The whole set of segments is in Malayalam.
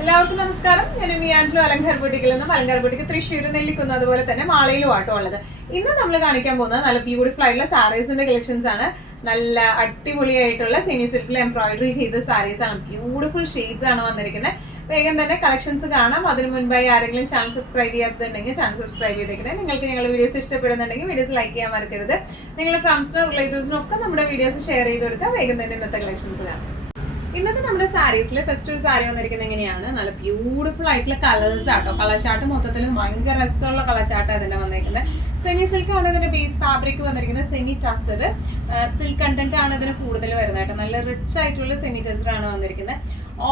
എല്ലാവർക്കും നമസ്കാരം. ഞാൻ ആൻഡ്ലു അലങ്കാർ ബുട്ടിക്കിൽ നിന്നും. അലങ്കാർ ബുട്ടിക്ക് തൃശ്ശൂർ നെല്ലിക്കുന്ന അതുപോലെ തന്നെ മാളയിലും ആട്ടോ ഉള്ളത്. ഇന്ന് നമ്മൾ കാണിക്കാൻ പോകുന്നത് നല്ല ബ്യൂട്ടിഫുൾ ആയിട്ടുള്ള സാരീസിന്റെ കളക്ഷൻസ് ആണ്. നല്ല അടിപൊളിയായിട്ടുള്ള സെമി സിൽക്കിൽ എംബ്രോയിഡറി ചെയ്ത സാരീസ് ആണ്. ബ്യൂട്ടിഫുൾ ഷെയ്ഡ്സ് ആണ് വന്നിരിക്കുന്നത്. വേഗം തന്നെ കളക്ഷൻസ് കാണാം. അതിന് മുൻപായി ആരെങ്കിലും ചാനൽ സബ്സ്ക്രൈബ് ചെയ്യാത്തുണ്ടെങ്കിൽ ചാനൽ സബ്സ്ക്രൈബ് ചെയ്തേക്കണേ. നിങ്ങൾക്ക് ഞങ്ങളുടെ വീഡിയോസ് ഇഷ്ടപ്പെടുന്നുണ്ടെങ്കിൽ വീഡിയോസ് ലൈക്ക് ചെയ്യാൻ മറക്കരുത്. നിങ്ങളുടെ ഫ്രണ്ട്സിനും റിലേറ്റീവ്സിനും ഒക്കെ നമ്മുടെ വീഡിയോസ് ഷെയർ ചെയ്ത് കൊടുക്കുക. വേഗം തന്നെ ഇന്നത്തെ കളക്ഷൻസ് കാണാം. ഇന്നത്തെ നമ്മുടെ സാരീസിൽ ഫസ്റ്റ് ഒരു സാരി വന്നിരിക്കുന്നത് എങ്ങനെയാണ്, നല്ല ബ്യൂട്ടിഫുൾ ആയിട്ടുള്ള കളേഴ്സ് ആട്ടോ. കളർ ചാർട്ട് മൊത്തത്തിൽ ഭയങ്കര രസമുള്ള കളർ ചാർട്ട് അതിന്റെ വന്നിരിക്കുന്നത്. സെമി സിൽക്ക് ആണ് ഇതിന്റെ ബേസ് ഫാബ്രിക് വന്നിരിക്കുന്നത്. സെമി ടസർ സിൽക്ക് കണ്ടന്റ് ആണ് ഇതിന് കൂടുതൽ വരുന്നത് കേട്ടോ. നല്ല റിച്ച് ആയിട്ടുള്ള സെമി ടസർ ആണ് വന്നിരിക്കുന്നത്.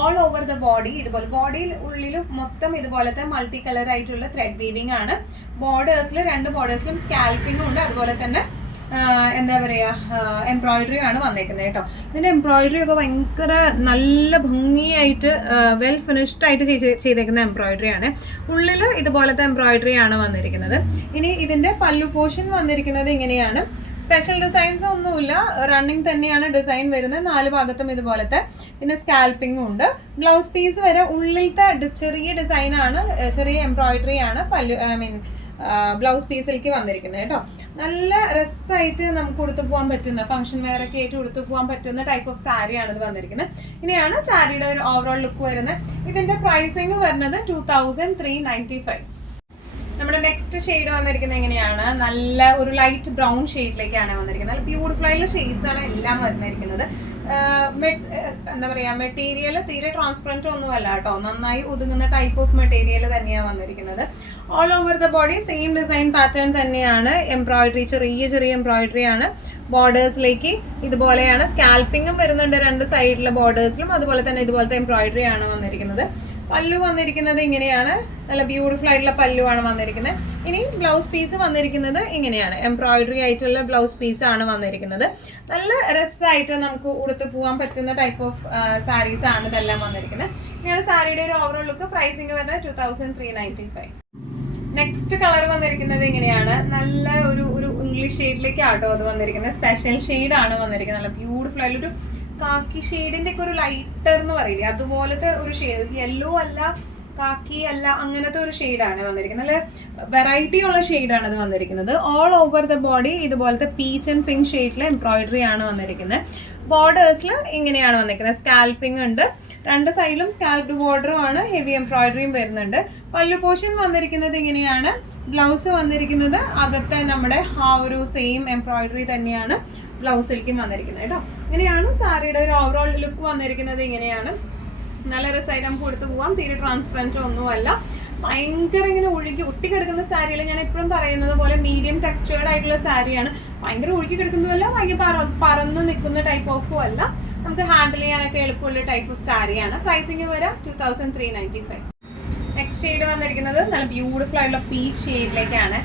ഓൾ ഓവർ ദ ബോഡി ഇതുപോലെ, ബോഡിയിൽ ഉള്ളിലും മൊത്തം ഇതുപോലത്തെ മൾട്ടി കളർ ആയിട്ടുള്ള ത്രെഡ് വീവിംഗ് ആണ്. ബോർഡേഴ്സിൽ രണ്ട് ബോർഡേഴ്സിലും സ്കാൽപ്പിംഗും ഉണ്ട്. അതുപോലെ തന്നെ എന്താ പറയാ, എംബ്രോയിഡറി ആണ് വന്നേക്കുന്നത് കേട്ടോ. ഇതിന്റെ എംബ്രോയിഡറി ഒക്കെ ഭയങ്കര നല്ല ഭംഗിയായിട്ട് വെൽ ഫിനിഷ്ഡ് ആയിട്ട് ചെയ്തേക്കുന്ന എംബ്രോയിഡറി ആണ്. ഉള്ളിൽ ഇതുപോലത്തെ എംബ്രോയിഡറി ആണ് വന്നിരിക്കുന്നത്. ഇനി ഇതിന്റെ പല്ലു പോർഷൻ വന്നിരിക്കുന്നത് ഇങ്ങനെയാണ്. സ്പെഷ്യൽ ഡിസൈൻസ് ഒന്നുമില്ല, റണ്ണിങ് തന്നെയാണ് ഡിസൈൻ വരുന്നത്. 4 ഭാഗത്തും ഇതുപോലത്തെ. പിന്നെ സ്കാൽപ്പിംഗും ഉണ്ട്. ബ്ലൗസ് പീസ് വരെ ഉള്ളിലത്തെ ചെറിയ ഡിസൈൻ ആണ്, ചെറിയ എംബ്രോയിഡറി ആണ് പല്ലു ബ്ലൗസ് പീസിലേക്ക് വന്നിരിക്കുന്നത് കേട്ടോ. നല്ല രസമായിട്ട് നമുക്ക് കൊടുത്തു പോകാൻ പറ്റുന്ന, ഫംഗ്ഷൻ വെയർ ഒക്കെ ആയിട്ട് കൊടുത്തു പോകാൻ പറ്റുന്ന ടൈപ്പ് ഓഫ് സാരിയാണ് ഇത് വന്നിരിക്കുന്നത്. ഇനിയാണ് സാരിയുടെ ഒരു ഓവറോൾ ലുക്ക് വരുന്നത്. ഇതിന്റെ പ്രൈസിങ് വരുന്നത് 2395. നമ്മുടെ നെക്സ്റ്റ് ഷെയ്ഡ് വന്നിരിക്കുന്നത് എങ്ങനെയാണ്, നല്ല ഒരു ലൈറ്റ് ബ്രൗൺ ഷെയ്ഡിലേക്കാണ് വന്നിരിക്കുന്നത്. നല്ല ബ്യൂട്ടിഫുൾ ആയിട്ടുള്ള ഷെയ്ഡ്സ് ആണ് എല്ലാം വന്നിരിക്കുന്നത്. എന്താ പറയാ, മെറ്റീരിയൽ തീരെ ട്രാൻസ്പെറന്റ് ഒന്നുമല്ല കേട്ടോ. നന്നായി ഒതുങ്ങുന്ന ടൈപ്പ് ഓഫ് മെറ്റീരിയൽ തന്നെയാണ് വന്നിരിക്കുന്നത്. All over the body same design pattern തന്നെയാണ്. എംബ്രോയിഡറി ചെറിയ ചെറിയ എംബ്രോയിഡറി ആണ്. ബോർഡേഴ്സിലേക്ക് ഇതുപോലെയാണ്. സ്കാൽപ്പിംഗും വരുന്നുണ്ട് രണ്ട് സൈഡിലെ ബോർഡേഴ്സിലും. അതുപോലെ തന്നെ ഇതുപോലത്തെ എംബ്രോയിഡറി ആണ് വന്നിരിക്കുന്നത്. പല്ലു വന്നിരിക്കുന്നത് ഇങ്ങനെയാണ്. നല്ല ബ്യൂട്ടിഫുൾ ആയിട്ടുള്ള പല്ലു ആണ് വന്നിരിക്കുന്നത്. ഇനി ബ്ലൗസ് പീസ് വന്നിരിക്കുന്നത് ഇങ്ങനെയാണ്. എംബ്രോയിഡറി ആയിട്ടുള്ള ബ്ലൗസ് പീസ് ആണ് വന്നിരിക്കുന്നത്. നല്ല രസമായിട്ട് നമുക്ക് ഉടുത്തു പോകാൻ പറ്റുന്ന ടൈപ്പ് ഓഫ് സാരീസ് ആണ് ഇതെല്ലാം വന്നിരിക്കുന്നത്. ഇങ്ങനെയാണ് സാരിയുടെ ഒരു ഓവറോൾ ലുക്ക്. പ്രൈസിങ് വരുന്നത് 2395. നെക്സ്റ്റ് കളർ വന്നിരിക്കുന്നത് ഇങ്ങനെയാണ്. നല്ല ഒരു ഇംഗ്ലീഷ് ഷെയ്ഡിലേക്കാട്ടോ അത് വന്നിരിക്കുന്നത്. സ്പെഷ്യൽ ഷെയ്ഡ് ആണ് വന്നിരിക്കുന്നത്. നല്ല ബ്യൂട്ടിഫുൾ ആയിട്ടൊരു കാക്കി ഷെയ്ഡിന്റെ ഒക്കെ ഒരു ലൈറ്റർ എന്ന് പറയില്ലേ, അതുപോലത്തെ ഒരു ഷെയ്ഡ്. യെല്ലോ അല്ല, കാക്കി അല്ല, അങ്ങനത്തെ ഒരു ഷെയ്ഡാണ് വന്നിരിക്കുന്നത്. നല്ല വെറൈറ്റി ഉള്ള ഷെയ്ഡാണ് ഇത് വന്നിരിക്കുന്നത്. ഓൾ ഓവർ ദ ബോഡി ഇതുപോലത്തെ പീച്ച് ആൻഡ് പിങ്ക് ഷെയ്ഡിലെ എംബ്രോയിഡറി ആണ് വന്നിരിക്കുന്നത്. ബോർഡേഴ്സിൽ ഇങ്ങനെയാണ് വന്നിരിക്കുന്നത്. സ്കാൽപ്പിംഗ് ഉണ്ട്. രണ്ട് സൈഡിലും സ്കാൽപ്ഡ് ബോർഡറും ആണ്. ഹെവി എംബ്രോയിഡറിയും വരുന്നുണ്ട്. പല്ലു പോർഷൻ വന്നിരിക്കുന്നത് ഇങ്ങനെയാണ്. ബ്ലൗസ് വന്നിരിക്കുന്നത് അകത്തെ നമ്മുടെ ആ ഒരു സെയിം എംബ്രോയിഡറി തന്നെയാണ് ബ്ലൗസിലേക്കും വന്നിരിക്കുന്നത് കേട്ടോ. ഇങ്ങനെയാണ് സാരിയുടെ ഒരു ഓവറോൾ ലുക്ക് വന്നിരിക്കുന്നത്. ഇങ്ങനെയാണ്. നല്ല രസമായിട്ട് നമുക്ക് കൊടുത്തു പോകാം. തീരെ ട്രാൻസ്പെറൻറ്റ് ഒന്നുമല്ല. ഭയങ്കര ഇങ്ങനെ ഒട്ടി കിടക്കുന്ന സാരിയല്ല. ഞാൻ എപ്പോഴും പറയുന്നത് പോലെ മീഡിയം ടെക്സ്ചേർഡ് ആയിട്ടുള്ള സാരിയാണ്. ഭയങ്കര ഒഴുകി കിടക്കുന്നതല്ല, ഭയങ്കര പറന്ന് നിൽക്കുന്ന ടൈപ്പ് ഓഫും അല്ല. നമുക്ക് ഹാൻഡിൽ ചെയ്യാനൊക്കെ എളുപ്പമുള്ള ടൈപ്പ് ഓഫ് സാരിയാണ്. പ്രൈസിങ് വരാം 2395. നെക്സ്റ്റ് ഷെയ്ഡ് വന്നിരിക്കുന്നത് നല്ല ബ്യൂട്ടിഫുൾ ആയിട്ടുള്ള പീച്ച് ഷെയ്ഡിലേക്കാണ്.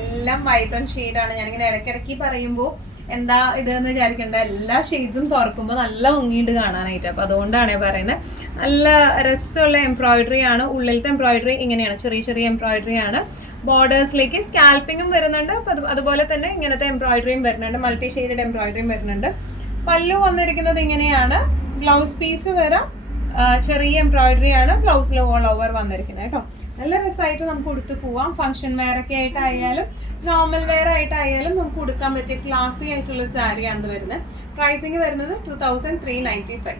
എല്ലാം വൈബ്രന്റ് ഷെയ്ഡാണ്. ഞാനിങ്ങനെ ഇടയ്ക്കിടയ്ക്ക് പറയുമ്പോൾ എന്താ ഇതെന്ന് വിചാരിക്കേണ്ട, എല്ലാ ഷെയ്ഡ്സും തുറക്കുമ്പോൾ നല്ല ഭംഗിയുണ്ട് കാണാനായിട്ട്. അപ്പോൾ അതുകൊണ്ടാണ് പറയുന്നത്. നല്ല രസമുള്ള എംബ്രോയിഡറി ആണ്. ഉള്ളിലത്തെ എംബ്രോയിഡറി ഇങ്ങനെയാണ്, ചെറിയ ചെറിയ എംബ്രോയിഡറി ആണ്. ബോർഡേഴ്സിലേക്ക് സ്കാൽപ്പിങ്ങും വരുന്നുണ്ട്. അതുപോലെ തന്നെ ഇങ്ങനത്തെ എംബ്രോയിഡറിയും വരുന്നുണ്ട്. മൾട്ടി ഷെയ്ഡഡ് എംബ്രോയിഡറിയും വരുന്നുണ്ട്. പല്ലു വന്നിരിക്കുന്നത് ഇങ്ങനെയാണ്. ബ്ലൗസ് പീസ് വരെ ചെറിയ എംബ്രോയിഡറി ആണ് ബ്ലൗസിൽ ഓൾ ഓവർ വന്നിരിക്കുന്നത് കേട്ടോ. നല്ല രസമായിട്ട് നമുക്ക് ഉടുത്ത് പോവാം. ഫംഗ്ഷൻ വെയർ ഒക്കെ ആയിട്ടായാലും നോർമൽ വെയർ ആയിട്ടായാലും നമുക്ക് ഉടുക്കാൻ പറ്റിയ ക്ലാസി ആയിട്ടുള്ള സാരിയാണ് ഇത് വരുന്നത്. പ്രൈസിങ് വരുന്നത് 2395.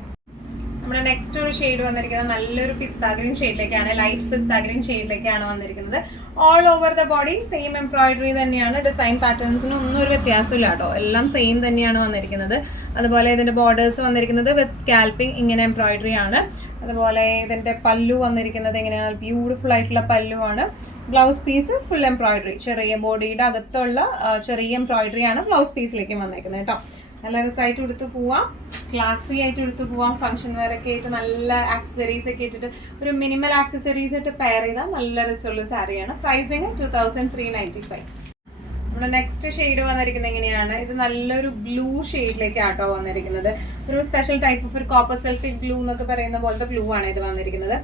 നമ്മുടെ നെക്സ്റ്റ് ഒരു ഷെയ്ഡ് വന്നിരിക്കുന്നത് നല്ലൊരു പിസ്ത ഗ്രീൻ ഷെയ്ഡിലേക്കാണ്. ലൈറ്റ് പിസ്ത ഗ്രീൻ ഷെയ്ഡിലേക്കാണ് വന്നിരിക്കുന്നത്. All over the body same embroidery തന്നെയാണ്. ഡിസൈൻ പാറ്റേൺസിനും ഒന്നും ഒരു വ്യത്യാസമില്ല കേട്ടോ. എല്ലാം സെയിം തന്നെയാണ് വന്നിരിക്കുന്നത്. അതുപോലെ ഇതിന്റെ ബോർഡേഴ്സ് വന്നിരിക്കുന്നത് വിത്ത് സ്കാൽപ്പിംഗ് ഇങ്ങനെ എംബ്രോയിഡറി ആണ്. അതുപോലെ ഇതിന്റെ പല്ലു വന്നിരിക്കുന്നത് എങ്ങനെയാണ്, ബ്യൂട്ടിഫുൾ ആയിട്ടുള്ള പല്ലു ആണ്. ബ്ലൗസ് പീസ് ഫുൾ എംബ്രോയിഡറി, ചെറിയ ബോഡിയുടെ അകത്തുള്ള ചെറിയ എംബ്രോയിഡറി ആണ് ബ്ലൗസ് പീസിലേക്ക് വന്നിരിക്കുന്നത് കേട്ടോ. നല്ല രസമായിട്ട് എടുത്ത് പോവാം, ക്ലാസി ആയിട്ട് എടുത്ത് പോവാം. ഫംഗ്ഷൻ വെയർ ഒക്കെ ആയിട്ട് നല്ല ആക്സസറീസ് ഒക്കെ ഇട്ടിട്ട് ഒരു മിനിമൽ ആക്സസറീസ് ആയിട്ട് പെയർ ചെയ്താൽ നല്ല രസമുള്ള സാരിയാണ്. പ്രൈസിങ് 2395. നമ്മുടെ നെക്സ്റ്റ് ഷെയ്ഡ് വന്നിരിക്കുന്നത് എങ്ങനെയാണ്, ഇത് നല്ലൊരു ബ്ലൂ ഷെയ്ഡിലേക്കാട്ടോ വന്നിരിക്കുന്നത്. ഒരു സ്പെഷ്യൽ ടൈപ്പ് ഓഫ് ഒരു കോപ്പർ സൾഫേറ്റ് ബ്ലൂ എന്നൊക്കെ പറയുന്ന പോലത്തെ ബ്ലൂ ആണ് ഇത് വന്നിരിക്കുന്നത്.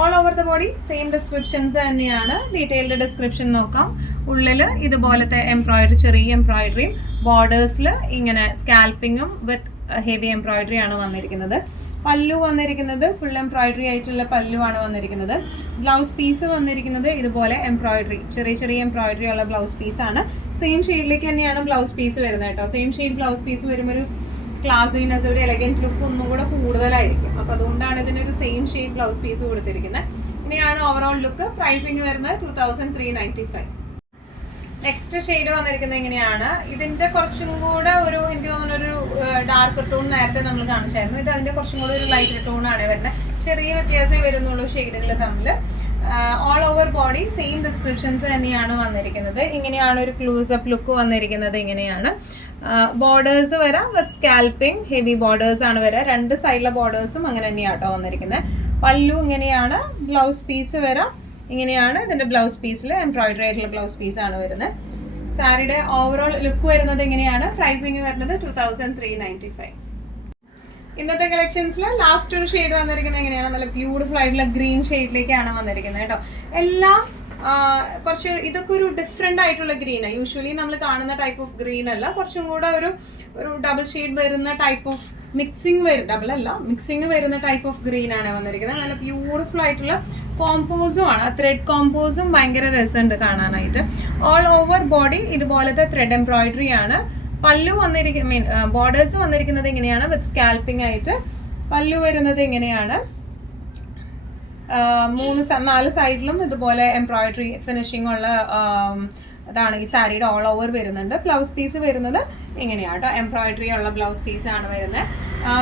All over the body same descriptions തന്നെയാണ്. ഡീറ്റെയിൽഡ് ഡിസ്ക്രിപ്ഷൻ നോക്കാം. ഉള്ളിൽ ഇതുപോലത്തെ എംബ്രോയിഡറി, ചെറിയ എംബ്രോയിഡറിയും ബോർഡേഴ്സിൽ ഇങ്ങനെ സ്കാൽപ്പിങ്ങും വിത്ത് ഹെവി എംബ്രോയിഡറി ആണ് വന്നിരിക്കുന്നത്. പല്ലു വന്നിരിക്കുന്നത് ഫുൾ എംബ്രോയിഡറി ആയിട്ടുള്ള പല്ലു ആണ് വന്നിരിക്കുന്നത്. ബ്ലൗസ് പീസ് വന്നിരിക്കുന്നത് ഇതുപോലെ എംബ്രോയിഡറി, ചെറിയ ചെറിയ എംബ്രോയിഡറി ഉള്ള ബ്ലൗസ് പീസാണ്. സെയിം ഷെയ്ഡിലേക്ക് തന്നെയാണ് ബ്ലൗസ് പീസ് വരുന്നത് കേട്ടോ. സെയിം ഷെയ്ഡ് ബ്ലൗസ് പീസ് വരുമ്പോൾ ഒരു ക്ലാസിനെസ്, ഒരു എലഗൻറ്റ് ലുക്ക് ഒന്നും കൂടെ കൂടുതലായിരിക്കും. അപ്പോൾ അതുകൊണ്ടാണ് ഇതിനൊരു സെയിം ഷെയ്ഡ് ബ്ലൗസ് പീസ് കൊടുത്തിരിക്കുന്നത്. ഇനിയാണ് ഓവറോൾ ലുക്ക്. പ്രൈസിങ് വരുന്നത് 2395. നെക്സ്റ്റ് ഷെയ്ഡ് വന്നിരിക്കുന്നത് ഇങ്ങനെയാണ്. ഇതിന്റെ കുറച്ചും കൂടെ ഒരു, എനിക്ക് തോന്നുന്ന ഒരു ഡാർക്ക് ടോൺ നേരത്തെ നമ്മൾ കാണിച്ചായിരുന്നു. ഇത് അതിന്റെ കുറച്ചും കൂടെ ഒരു ലൈറ്റ് ടോൺ ആണ് വരുന്നത്. ചെറിയ വ്യത്യാസമേ വരുന്നുള്ളൂ ഷെയ്ഡുകൾ തമ്മിൽ. All over body same descriptions തന്നെയാണ് വന്നിരിക്കുന്നത്. ഇങ്ങനെയാണ് ഒരു ക്ലൂസപ്പ് ലുക്ക് വന്നിരിക്കുന്നത്. ഇങ്ങനെയാണ് ബോർഡേഴ്സ് വരാം വിത്ത് സ്കാൽപ്പിംഗ്, ഹെവി ബോർഡേഴ്സ് ആണ് വരാം. രണ്ട് സൈഡിലെ ബോർഡേഴ്സും അങ്ങനെ തന്നെയാണ് കേട്ടോ വന്നിരിക്കുന്നത്. പല്ലു ഇങ്ങനെയാണ്, ബ്ലൗസ് പീസ് വരാം ഇങ്ങനെയാണ്. ഇതിന്റെ ബ്ലൗസ് പീസിൽ എംബ്രോയിഡറി ആയിട്ടുള്ള ബ്ലൗസ് പീസ് ആണ് വരുന്നത്. സാരിയുടെ ഓവറോൾ ലുക്ക് വരുന്നത് എങ്ങനെയാണ്? പ്രൈസിങ് വരുന്നത് 2395. ഇന്നത്തെ കളക്ഷൻസിൽ ലാസ്റ്റ് ഒരു ഷെയ്ഡ് വന്നിരിക്കുന്നത് എങ്ങനെയാണ്? നല്ല ബ്യൂട്ടിഫുൾ ആയിട്ടുള്ള ഗ്രീൻ ഷെയ്ഡിലേക്കാണ് വന്നിരിക്കുന്നത് കേട്ടോ. എല്ലാം കുറച്ച് ഇതൊക്കെ ഒരു ഡിഫറെന്റ് ആയിട്ടുള്ള ഗ്രീനാണ്. യൂഷ്വലി നമ്മൾ കാണുന്ന ടൈപ്പ് ഓഫ് ഗ്രീൻ അല്ല, കുറച്ചും കൂടെ ഒരു ഡബിൾ ഷെയ്ഡ് വരുന്ന ടൈപ്പ് ഓഫ് മിക്സിംഗ് വരും, ഡബിൾ അല്ല മിക്സിംഗ് വരുന്ന ടൈപ്പ് ഓഫ് ഗ്രീൻ ആണ് വന്നിരിക്കുന്നത്. നല്ല ബ്യൂട്ടിഫുൾ ആയിട്ടുള്ള കോമ്പോസും ആണ്. ത്രെഡ് കോമ്പോസും ഭയങ്കര രസമുണ്ട് കാണാനായിട്ട്. ഓൾ ഓവർ ബോഡി ഇതുപോലത്തെ ത്രെഡ് എംബ്രോയിഡറി ആണ്. പല്ലു വന്നിരിക്കുന്ന ബോർഡേഴ്സ് വന്നിരിക്കുന്നത് ഇങ്ങനെയാണ് വിത്ത് സ്കാൽപ്പിംഗ് ആയിട്ട്. പല്ലു വരുന്നത് ഇങ്ങനെയാണ്. 4 സൈഡിലും ഇതുപോലെ എംബ്രോയിഡറി ഫിനിഷിംഗ് ഉള്ള അതാണ് ഈ സാരിയുടെ ഓൾ ഓവർ വരുന്നുണ്ട്. ബ്ലൗസ് പീസ് വരുന്നത് ഇങ്ങനെയാണ് കേട്ടോ. എംബ്രോയിഡറി ഉള്ള ബ്ലൗസ് പീസ് ആണ് വരുന്നത്.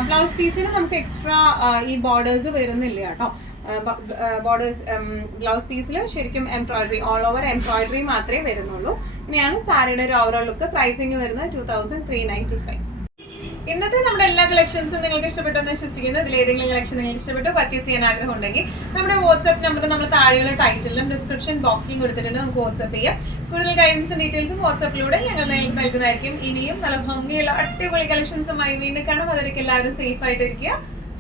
ബ്ലൗസ് പീസിന് നമുക്ക് എക്സ്ട്രാ ഈ ബോർഡേഴ്സ് വരുന്നില്ല കേട്ടോ. ബോർഡേഴ്സ് ബ്ലൗസ് പീസിൽ ശരിക്കും എംബ്രോയിഡറി, ഓൾ ഓവർ എംബ്രോയിഡറി മാത്രമേ വരുന്നുള്ളൂ. ഇങ്ങനെയാണ് സാരിയുടെ ഒരു ഓവറോൾ ലുക്ക്. പ്രൈസിങ് വരുന്നത് 2395. ഇന്നത്തെ നമ്മുടെ എല്ലാ കളക്ഷൻസും നിങ്ങൾക്ക് ഇഷ്ടപ്പെട്ടെന്ന് വിശ്വസിക്കുന്നു. ഇതിൽ ഏതെങ്കിലും കളക്ഷൻ നിങ്ങൾക്ക് ഇഷ്ടപ്പെട്ടു പർച്ചേസ് ചെയ്യാൻ ആഗ്രഹം ഉണ്ടെങ്കിൽ നമ്മുടെ വാട്സ്ആപ്പ് നമ്പർ നമ്മൾ താഴെയുള്ള ടൈറ്റിലും ഡിസ്ക്രിപ്ഷൻ ബോക്സിലും കൊടുത്തിട്ടുണ്ട്. നമുക്ക് വാട്സ്ആപ്പ് ചെയ്യാം. കൂടുതൽ ഗൈഡൻസും ഡീറ്റെയിൽസും വാട്സ്ആപ്പിലൂടെ ഞങ്ങൾ നിങ്ങൾക്ക് നൽകുന്നതായിരിക്കും. ഇനിയും നല്ല ഭംഗിയുള്ള അടിപൊളി കളക്ഷൻസുമായി വീണ്ടും കാണാം. അതിലേക്ക് എല്ലാവരും സേഫ് ആയിട്ടിരിക്കുക.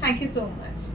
Thank you so much.